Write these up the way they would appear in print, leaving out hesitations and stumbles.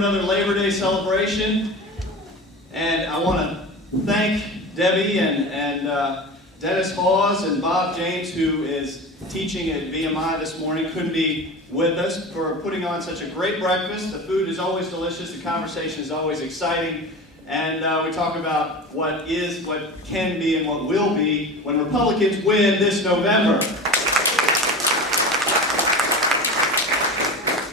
another Labor Day celebration, and I want to thank Debbie and Dennis Hawes and Bob James, who is teaching at VMI this morning, couldn't be with us, for putting on such a great breakfast. The food is always delicious, the conversation is always exciting, and we talk about what is, what can be, and what will be when Republicans win this November.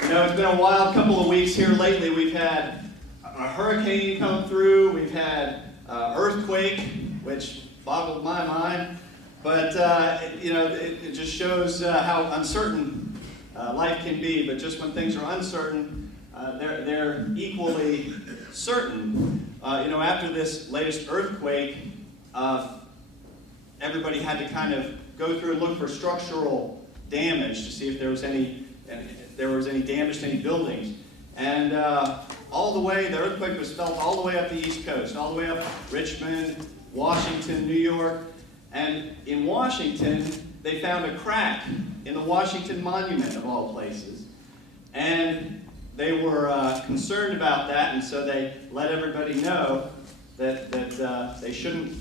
You know, it's been a wild couple of weeks here lately. We've had a hurricane come through, we've had earthquake, which boggled my mind, but you know, it just shows how uncertain life can be. But just when things are uncertain, they're equally certain. You know, after this latest earthquake, everybody had to kind of go through and look for structural damage to see if there was any damage to any buildings. And all the way, the earthquake was felt all the way up the East Coast, all the way up Richmond, Washington, New York. And in Washington, they found a crack in the Washington Monument, of all places. And they were concerned about that, and so they let everybody know that they shouldn't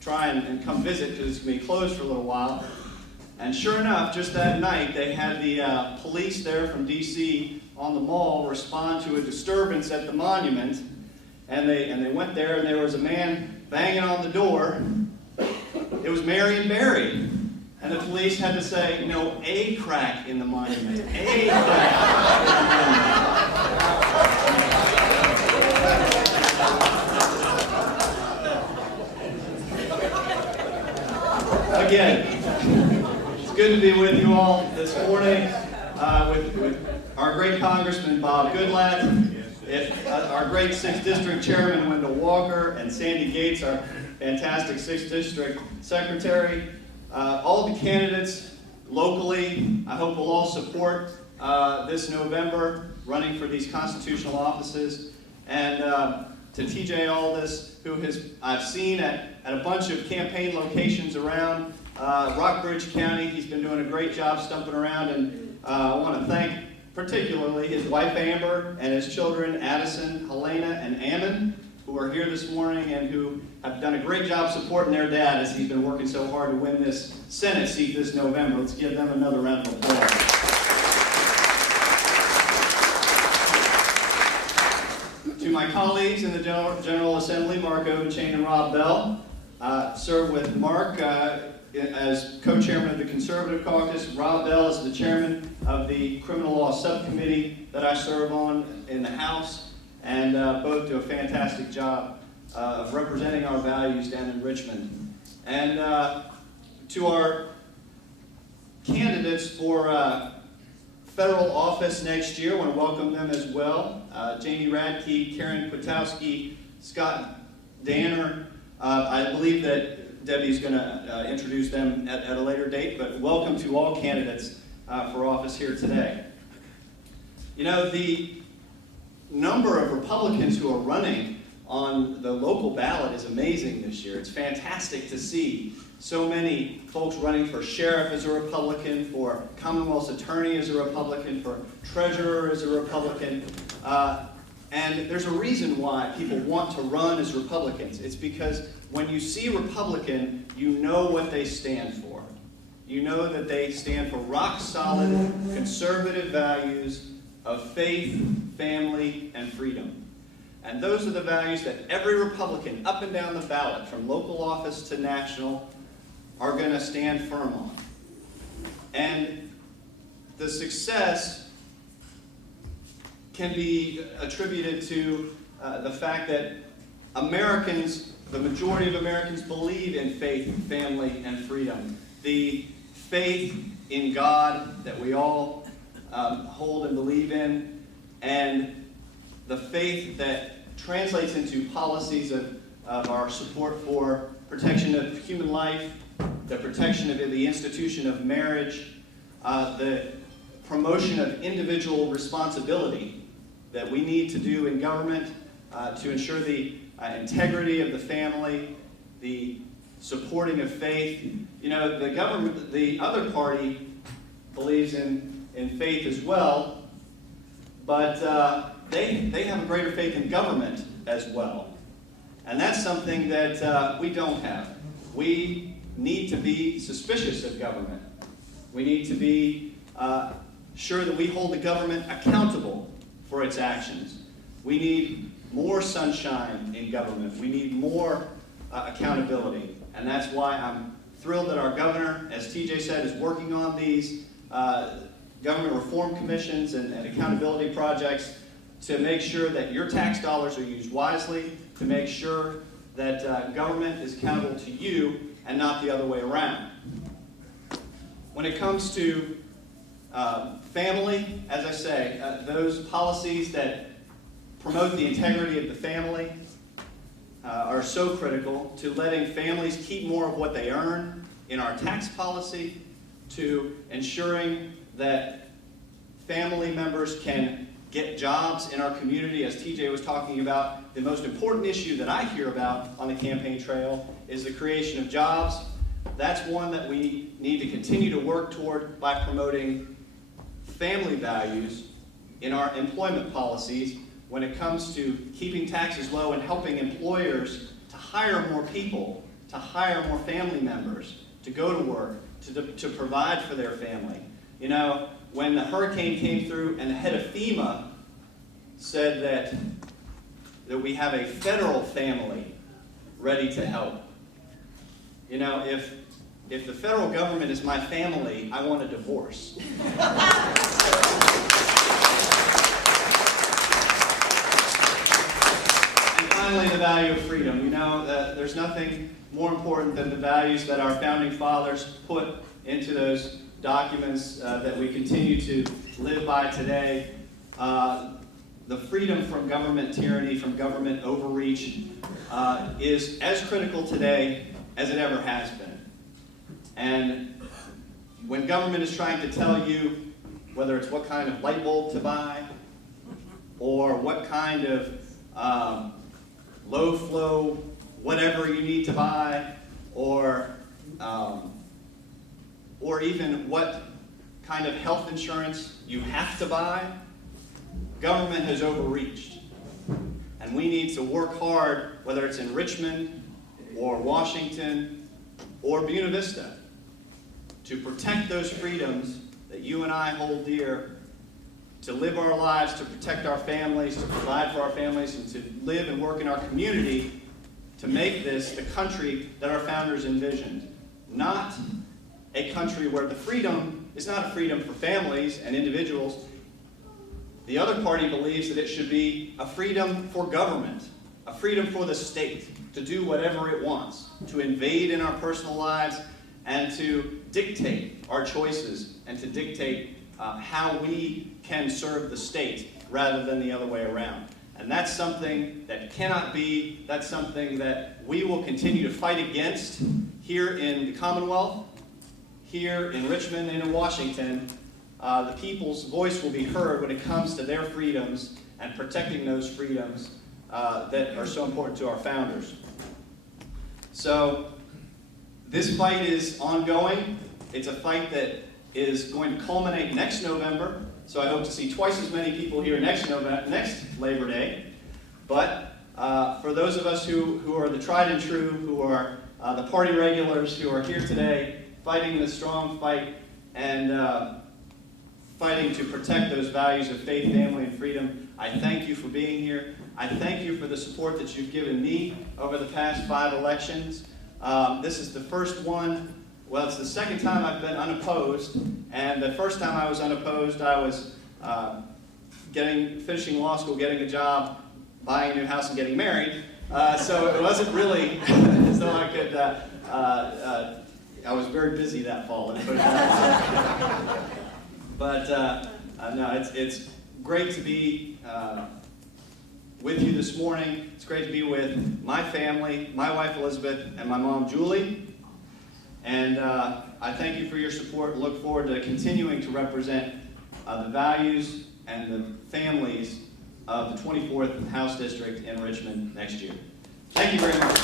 try and come visit because it's going to be closed for a little while. And sure enough, just that night, they had the police there from D.C. on the mall respond to a disturbance at the monument, and they went there, and there was a man banging on the door. It was Marion Barry, and the police had to say, no, a crack in the monument, a crack in the monument. Again, it's good to be with you all this morning, with our great Congressman Bob Goodlatte, our great 6th District Chairman Wendell Walker, and Sandy Gates, our fantastic 6th District Secretary. All the candidates locally, I hope will all support this November, running for these constitutional offices. And to TJ Aldis, who I've seen at a bunch of campaign locations around Rockbridge County. He's been doing a great job stumping around, and I want to thank particularly his wife Amber and his children Addison, Helena, and Ammon, who are here this morning and who have done a great job supporting their dad as he's been working so hard to win this Senate seat this November. Let's give them another round of applause. To my colleagues in the General Assembly, Mark Overchain and Rob Bell, serve with Mark as co-chairman of the Conservative Caucus. Rob Bell is the chairman of the Criminal Law Subcommittee that I serve on in the House, and both do a fantastic job of representing our values down in Richmond. And to our candidates for federal office next year, I want to welcome them as well. Jamie Radke, Karen Kwiatkowski, Scott Danner. I believe that Debbie's going to introduce them at a later date, but welcome to all candidates for office here today. You know, the number of Republicans who are running on the local ballot is amazing this year. It's fantastic to see so many folks running for sheriff as a Republican, for Commonwealth's attorney as a Republican, for treasurer as a Republican. And there's a reason why people want to run as Republicans. It's because when you see Republican, you know what they stand for. You know that they stand for rock-solid, conservative values of faith, family, and freedom. And those are the values that every Republican up and down the ballot, from local office to national, are going to stand firm on. And the success can be attributed to the fact that Americans, the majority of Americans, believe in faith, family, and freedom. The faith in God that we all hold and believe in, and the faith that translates into policies of our support for protection of human life, the protection of the institution of marriage, the promotion of individual responsibility that we need to do in government to ensure the integrity of the family, the supporting of faith. You know, the government, the other party believes in faith as well, but they have a greater faith in government as well. And that's something that we don't have. We need to be suspicious of government. We need to be sure that we hold the government accountable for its actions. We need more sunshine in government. We need more accountability. And that's why I'm thrilled that our governor, as TJ said, is working on these government reform commissions and accountability projects to make sure that your tax dollars are used wisely, to make sure that government is accountable to you and not the other way around. When it comes to family, as I say, those policies that promote the integrity of the family are so critical to letting families keep more of what they earn in our tax policy, to ensuring that family members can get jobs in our community. As TJ was talking about, the most important issue that I hear about on the campaign trail is the creation of jobs. That's one that we need to continue to work toward by promoting family values in our employment policies when it comes to keeping taxes low and helping employers to hire more people, to hire more family members, to go to work, to provide for their family. You know, when the hurricane came through and the head of FEMA said that we have a federal family ready to help. You know, if the federal government is my family, I want a divorce. Finally, the value of freedom. You know, there's nothing more important than the values that our founding fathers put into those documents that we continue to live by today. The freedom from government tyranny, from government overreach, is as critical today as it ever has been. And when government is trying to tell you whether it's what kind of light bulb to buy, or what kind of low flow, whatever you need to buy, or even what kind of health insurance you have to buy, government has overreached. And we need to work hard, whether it's in Richmond or Washington or Buena Vista, to protect those freedoms that you and I hold dear, to live our lives, to protect our families, to provide for our families, and to live and work in our community to make this the country that our founders envisioned. Not a country where the freedom is not a freedom for families and individuals. The other party believes that it should be a freedom for government, a freedom for the state to do whatever it wants, to invade in our personal lives and to dictate our choices and to dictate how we can serve the state rather than the other way around. And that's something that cannot be. That's something that we will continue to fight against here in the Commonwealth, here in Richmond and in Washington. The people's voice will be heard when it comes to their freedoms and protecting those freedoms that are so important to our founders. So this fight is ongoing. It's a fight that is going to culminate next November. So I hope to see twice as many people here next Labor Day. But for those of us who are the tried and true, who are the party regulars, who are here today, fighting the strong fight and fighting to protect those values of faith, family, and freedom, I thank you for being here. I thank you for the support that you've given me over the past 5 elections. This is the first one. Well, it's the second time I've been unopposed, and the first time I was unopposed, I was finishing law school, getting a job, buying a new house, and getting married. So it wasn't really as though I could. I was very busy that fall. Let's put it that way. But no, it's great to be with you this morning. It's great to be with my family, my wife Elizabeth, and my mom Julie. And I thank you for your support and look forward to continuing to represent the values and the families of the 24th House District in Richmond next year. Thank you very much.